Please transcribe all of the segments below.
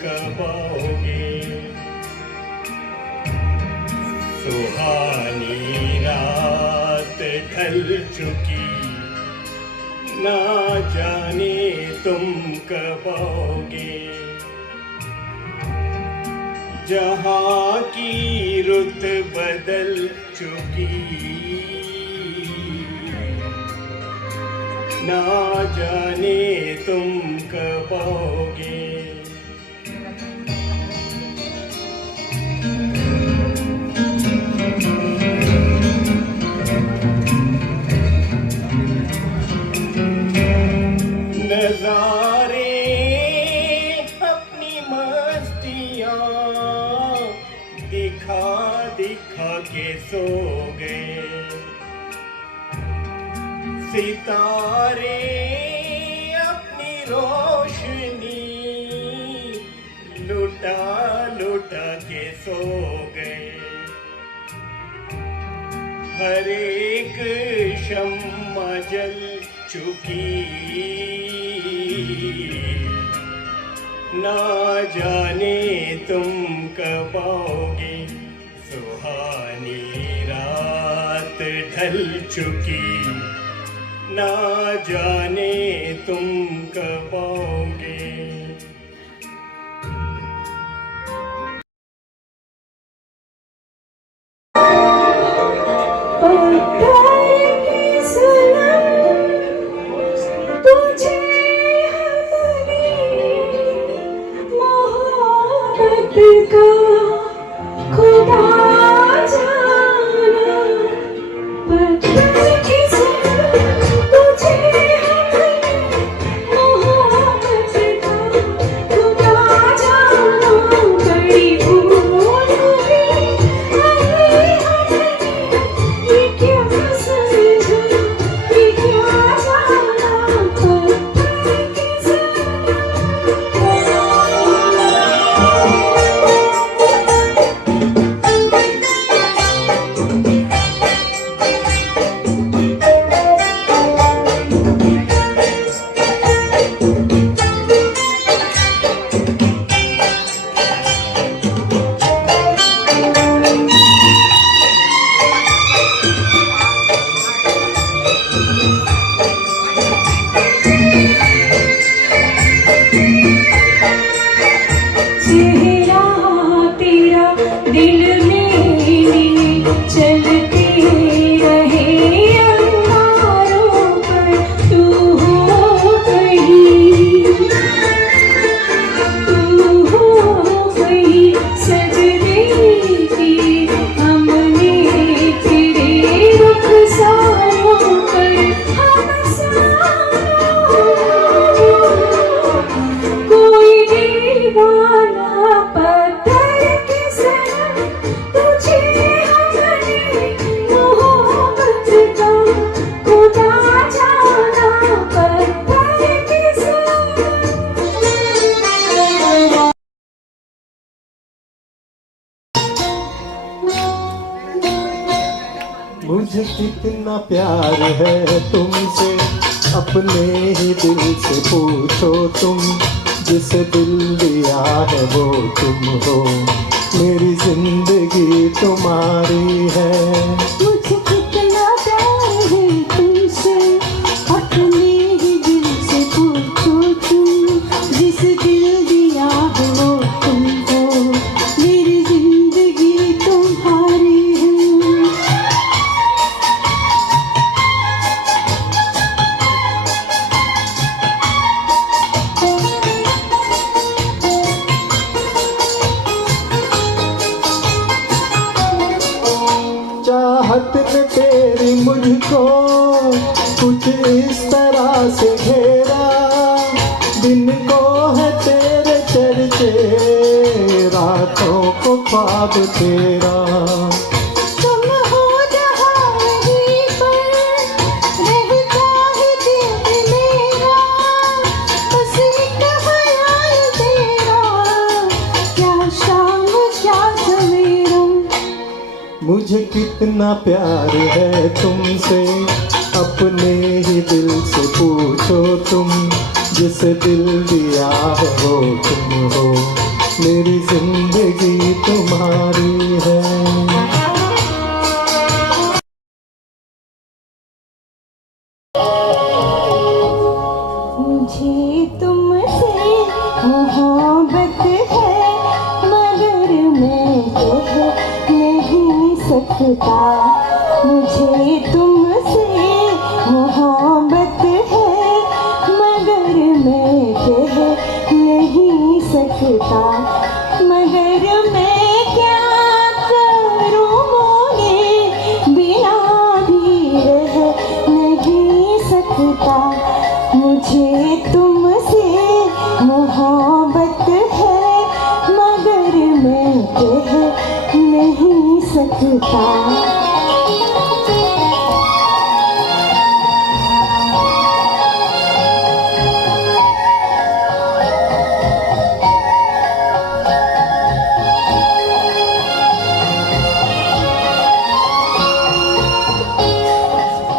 कब आओगे। सुहानी रात ढल चुकी, ना जाने तुम कब आओगे। जहाँ की रुत बदल चुकी, ना जाने तुम कब आओगे। नजारे अपनी मस्तियाँ दिखा दिखा के सो गए। सितारे अपनी रोशनी लुटा लुटा के सो गए। हर एक शम्मा जल चुकी, ना जाने तुम कब आओगे। सुहानी रात ढल चुकी, ना जाने तुम कब आओगे। मुझे कितना प्यार है तुमसे, अपने ही दिल से पूछो तुम। जिसे दिल दिया है वो तुम हो, मेरी जिंदगी तुम्हारी है। मुझे कितना प्यार है तुमसे, अपने ही दिल से पूछो तुम। जिसे दिल दिया है वो तुम हो, मेरी जिंदगी तुम्हारी है। चाहत ने तेरी मुझको कुछ इस तरह से घेरा, दिन को है तेरे चर्चे, रातों को ख्वाब तेरा। तुम हो जहाँ वहीं पर, रहता है दिल मेरा, बस एक ख्याल तेरा, क्या शाम क्या सवेरा। मुझे कितना प्यार है तुमसे, अपने ही दिल से पूछो तुम। जिसे दिल दिया है वो तुम हो, मेरी जिंदगी तुम्हारी है। मुझे तुमसे मोहब्बत है, मगर मैं कह नहीं सकता। मुझे तुमसे मोहब्बत है, मगर मैं कह नहीं सकता। मगर मैं क्या करूँ, बोले बिना भी रह नहीं सकता। मुझे तुमसे मोहब्बत है, मगर मैं कह नहीं सकता।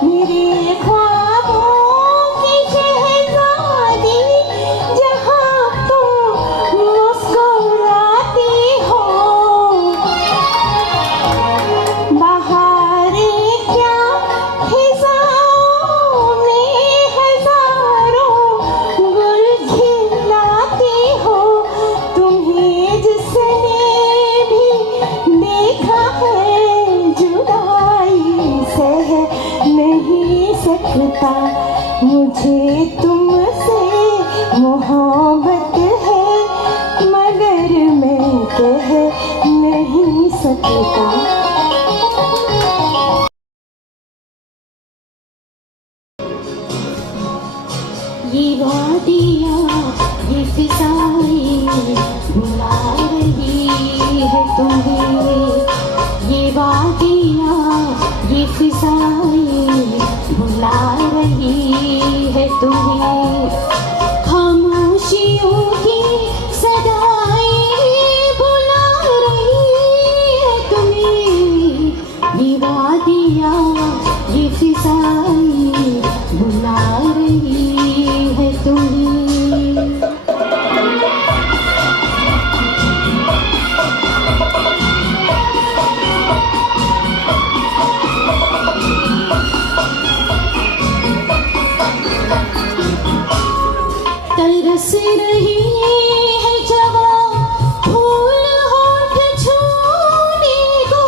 मेरे ख्वाबों की शहज़ादी, जहाँ तुम मुस्कुराती हो। बहारें क्या फिज़ाओं में हज़ारों गुल खिलाती हो। तुम्हें जिसने भी देखा है, जुदाई सह नहीं सकता। मुझे तुमसे मोहब्बत है, मगर मैं कह नहीं सकता। ये वादियाँ ये फिज़ाएं बुला रही है तुम्हें। ये वादियाँ ये फिज़ाएं बुला रही है तुम्हें। खामोशियों की सदाएं बुला रही है तुम्हें। ये वादियाँ ये फिज़ाएं बुला रही है तुम्हें। तरस रही है जवां फूल होठ छूने को।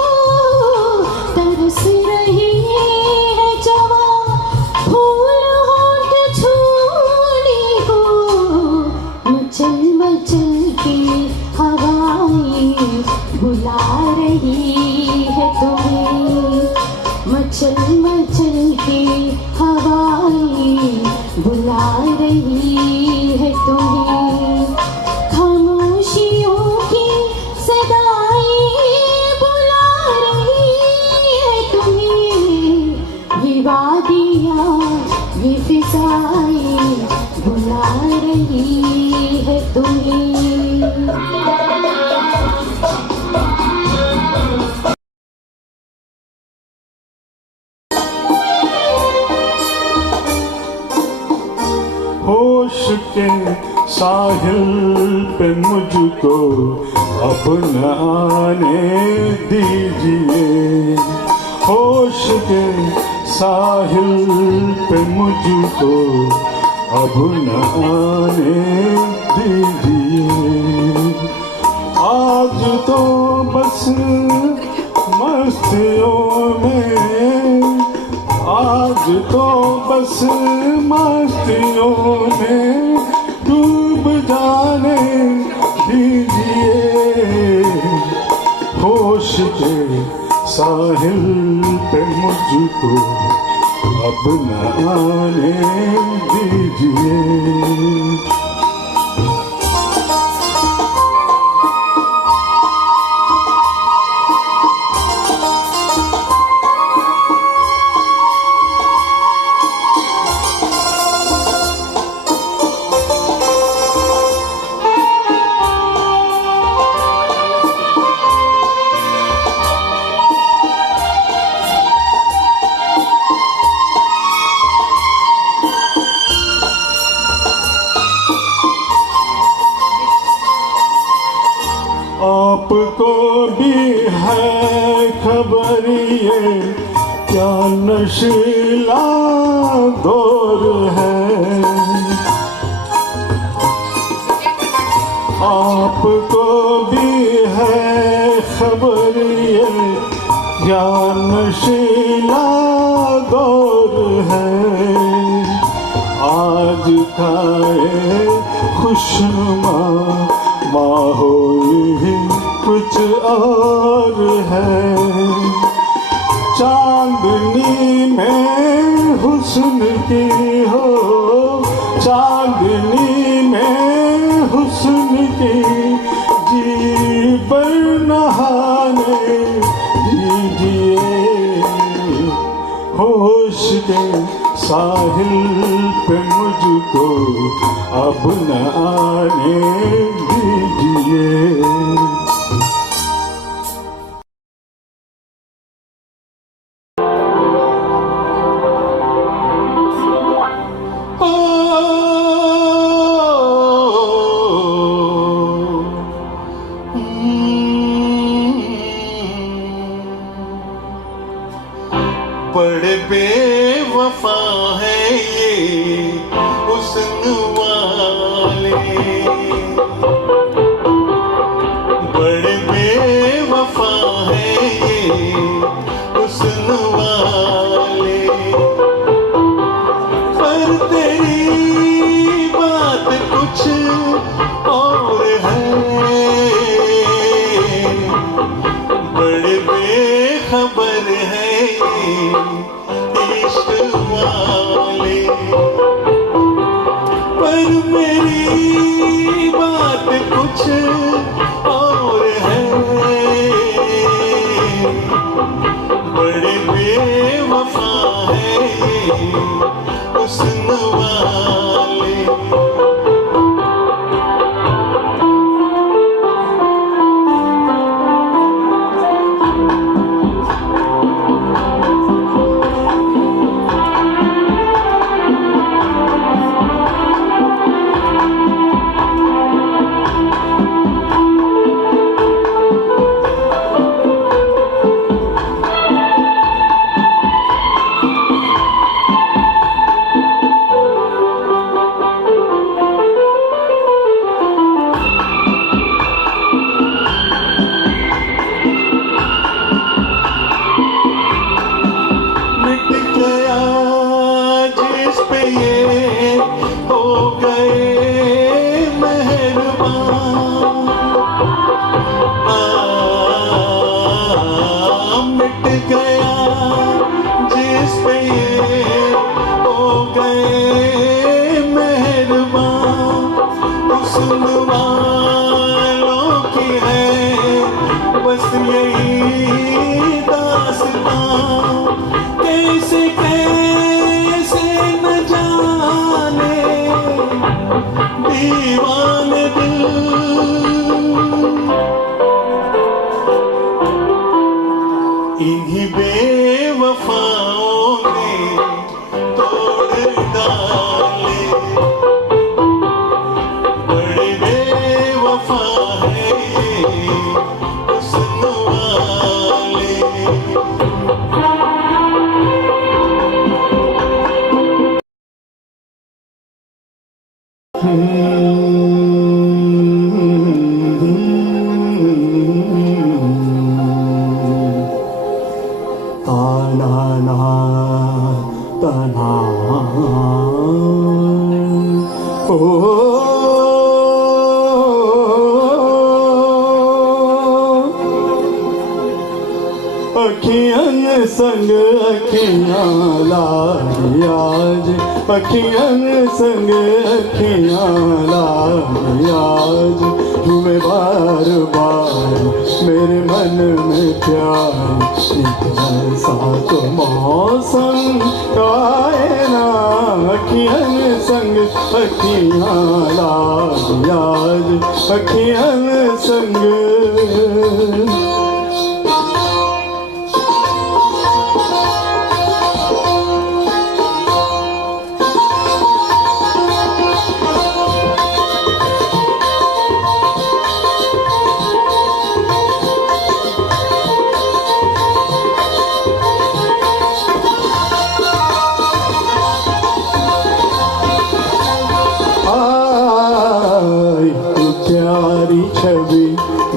तरस रही है जवां फूल होठ छूने को। मचल मचल के हवाएं बुला रही है तुम्हें। मचल मचल के हवाएं बुला रही है तुम्हें। खामोशियों की सदाएं बुला रही है तुम्हें। ये वादियाँ ये फिज़ाएं बुला रही है तुम्हें। होश के साहिल पे मुझको अब न आने दीजिए। होश के साहिल पे मुझको अब न आने दीजिए। आज तो बस मस्तियों में, आज तो बस मस्तियों में डूब जाने दीजिए। होश के साहिल पे मुझको अब न आने दीजिए। आपको भी है खबर ये क्या नशीला दौर है। आपको भी है खबर ये क्या नशीला दौर है। आज खाए खुशनुमा माहौल ही कुछ और है। चांदनी में हुस्न की हो, चांदनी में हुस्न की जी पर नहाने दीजिए। होश के साहिल पे मुझको अब न आने दीजिए। बड़े बेवफा है ये हुस्न वाले, बड़े बेवफा है ये हुस्न वाले। पर तेरी बात कुछ और है, बड़े बेखबर है इश्क वाले। पर मेरी बात कुछ और है, बड़े बेवफा है हुस्न वाले। इन्हीं बेवफाओं ने तोड़ डाले, बड़े बेवफा है हुस्न वाले। अखियां संग अखियां लाई आज, अखियां संग अखियां लाई आज। तुम्हें बार बार मेरे मन में प्यार, एक ऐसा तो मौसम आए ना। अखियां संग अखियां लाई आज, अखियां संग।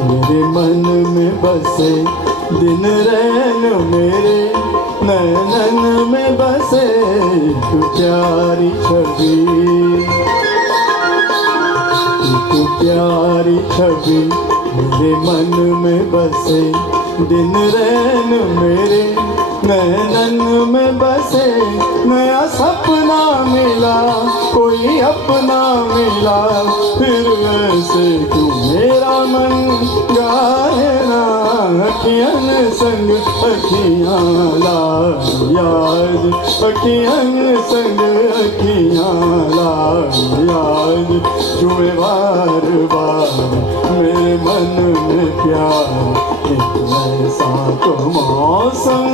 मेरे मन में बसे दिन रैन मेरे नैनन में बसे एक प्यारी छवि, एक प्यारी छवि मेरे मन में बसे दिन रैन मेरे नैनन में बसे। नया सपना मिला कोई अपना मिला, फिर ऐसे क्यों मेरा मन गाए ना। अखियन संग अखियाँ लाए याद, अखियन संग अखियाँ लाए याद, जुए बार बार मेरे मन में प्यार। एक ऐसा तो मौसम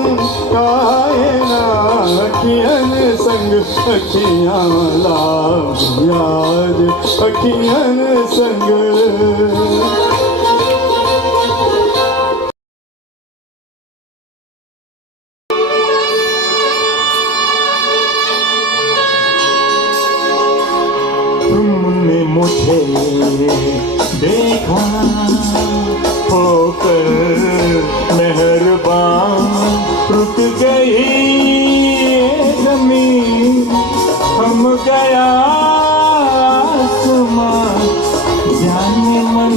आए ना, अखियन संग अखियाँ लाए याद, अखियन संग। तुमने मुझे देखा होकर मेहरबान, रुक गई ज़मीन, थम गया आसमां। जाने मन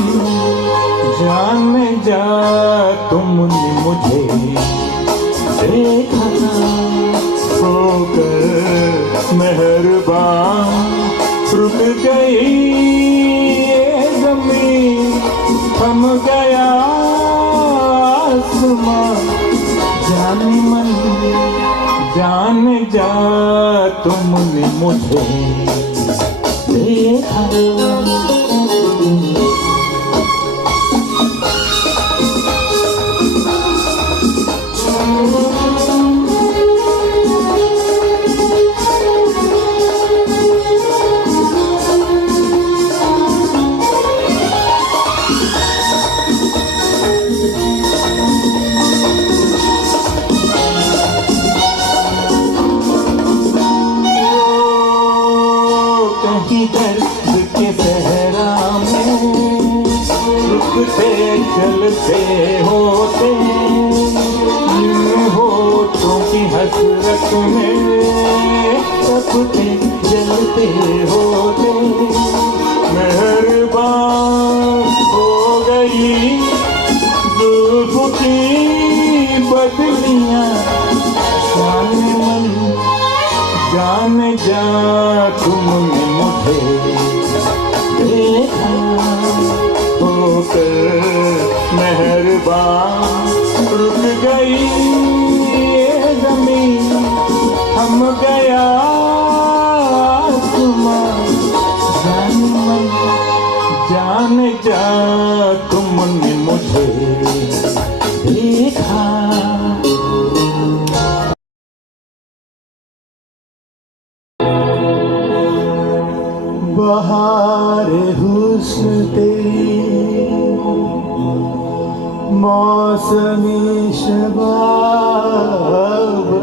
जाने जा, तुमने मुझे देखा होकर मेहरबान, रुक गई ये ज़मीन, थम गया आसमां। जाने मन जाने जा, तुमने मुझे देखा। दर्द के सहरा में रुकते चलते होते, होठों की हसरत में तपते जलते होते। मेहरबान हो गई जुल्फ़ों की बदलियां, जाने मन जाने जा, तुमने मुझे देखा होकर मेहरबान, रुक गई ये ज़मीन, थम गया आसमां। जाने मन जाने जा, तुमने मुझे देखा। बहार हुस्न तेरी मौसमी शबाब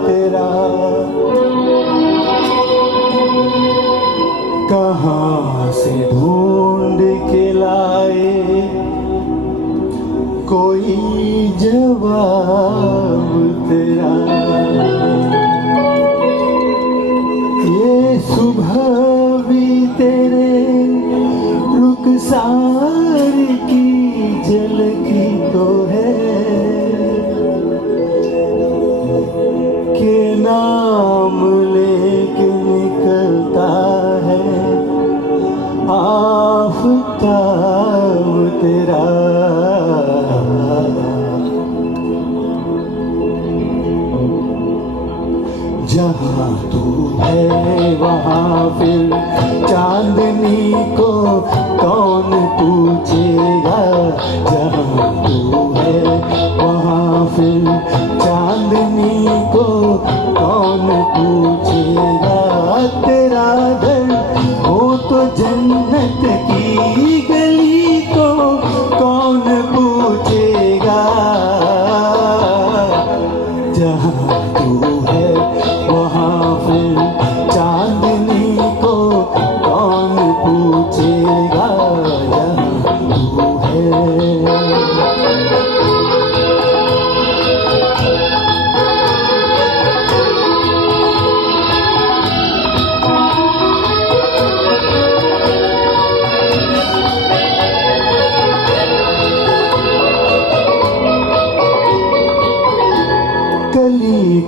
तेरा, कहाँ से ढूंढ के लाए कोई जवाब तेरा। ये सुबह भी तेरे रुखसार की झलकी तो है, के नाम लेके निकलता है आफ़ताब तेरा। जहाँ तू है वहाँ फिर चांदनी को कौन पूछेगा। जहाँ तू है वहाँ फिर चांदनी को कौन पूछेगा। तेरा घर हो तो जन्नत की गली को कौन पूछेगा। जहाँ तू है वहाँ फिर चांदनी को कौन पूछेगा। जहाँ तू है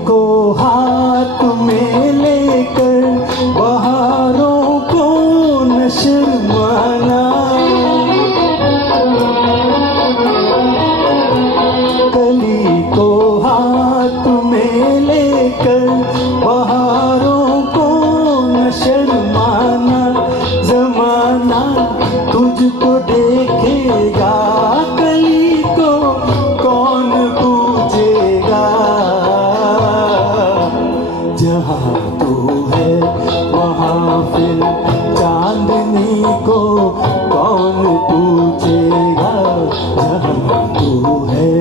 को हाथ में लेकर बहारों को न शर्माना, कली को हाथ में लेकर बहारों को न शर्माना। जमाना तुझको देखेगा, कली को कौन पूछेगा। जहाँ तू है वहाँ फिर चांदनी को कौन पूछेगा। जहाँ तू है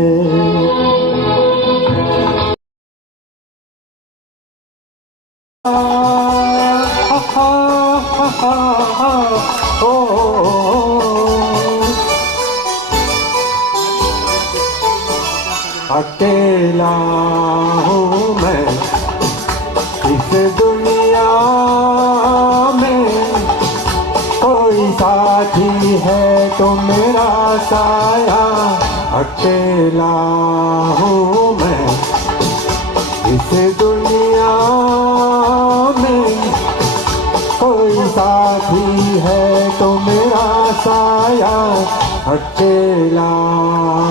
अकेला हूँ मैं इस दुनिया में, कोई साथी है तो मेरा साया। अकेला हूँ मैं इस दुनिया में, कोई साथी है तो मेरा साया। अकेला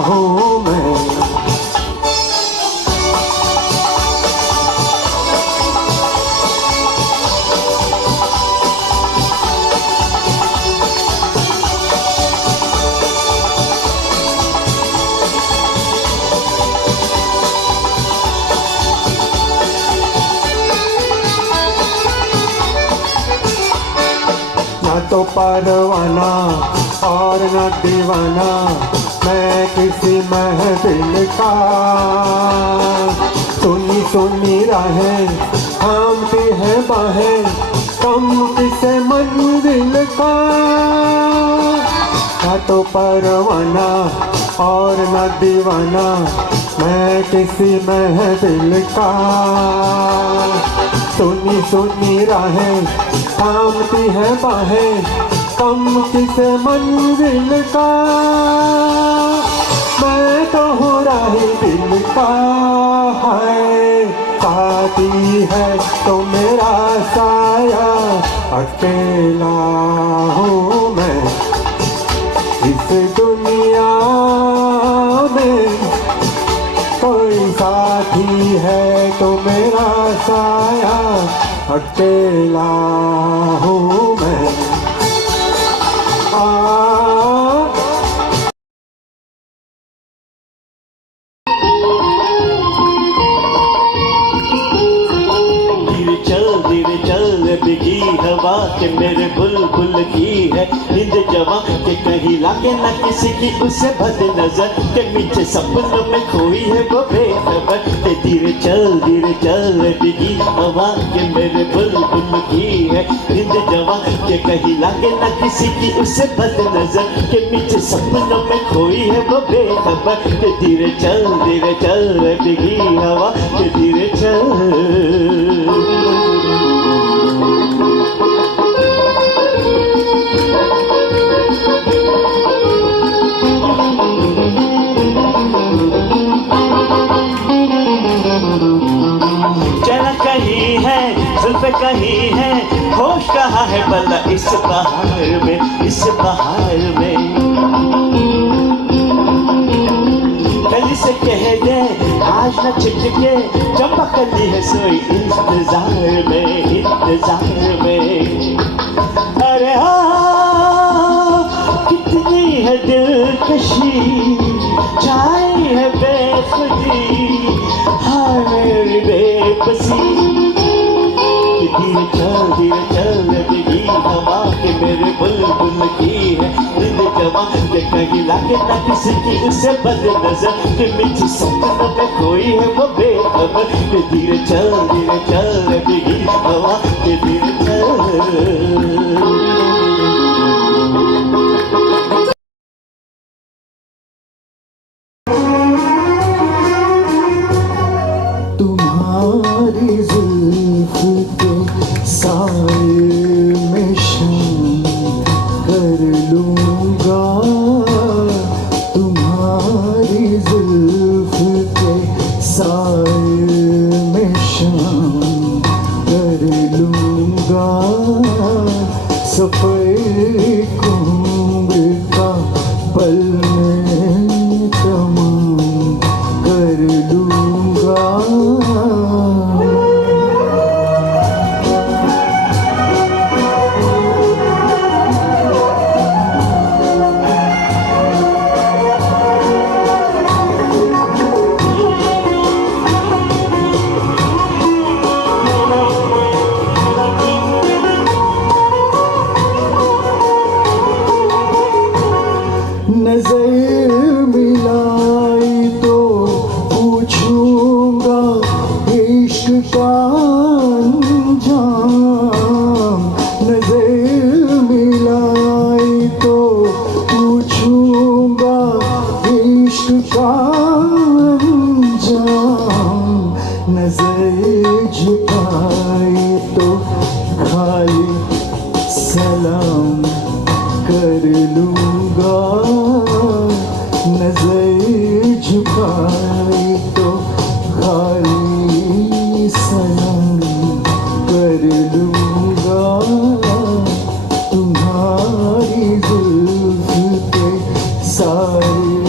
हूँ मैं। न तो परवाना और न दीवाना मैं किसी महफिल का। सुनी सुनी राहें थामती है बाहें, कम किसे मंजिल का। न तो परवाना और न दीवाना मैं किसी महफिल का। सुनी सुनी राहें थामती है बाहें, कम किसे मंजिल का। मैं तो हूँ राही दिल का है, साथी है तो मेरा साया। अकेला हूँ मैं इस दुनिया में, कोई साथी है तो मेरा साया। अकेला हूँ मैं। धीरे चल बिगी हवा के मेरे बुलबुल की है हिंद जवा के कहीं लाके न किसी की उसे बद नजर के मीठे सपनों में खोई है वो बेखबर। के धीरे चल बिगी हवा के मेरे बुलबुल की है हिंद जवा के कहीं लाके न किसी की उसे बद नजर के मीठे सपनों में खोई है वो बेखबर। के धीरे चल बिगी हवा के धीरे चल। चला कहीं है जुल्फ कहीं है होश कहाँ है भला इस बहार में, इस बहार में। गली से कह दे आज न छिटके चंपक दी है सोई इंतजार में, इंतजार में। अरे कितनी है दिलकशी छाई है बेखुदी, हाय मेरी बेबसी। धीरे चल बिगी हवा के मेरे बुलबुल की है दिल जवा के कहीं लाके न किसी की उसे बद नजर के मीठी सपनों में कोई है वो बेखबर। के धीरे चल बिगी हवा के धीरे चल। तुम्हारी जुल्फ के साए में शाम कर लूँगा, तुम्हारी जुल्फ के साए सफर एक उम्र का पल में तमाम कर लूंगा। नजर मिलाई तो पूछूंगा इश्क का अंजाम। नजर मिलाई तो पूछूंगा इश्क का अंजाम। नजर झुकाई तो खाली सलाम कर लूंगा। नजर झुकाई तो खाली सलाम कर लूंगा। तुम्हारी जुल्फ पे सारे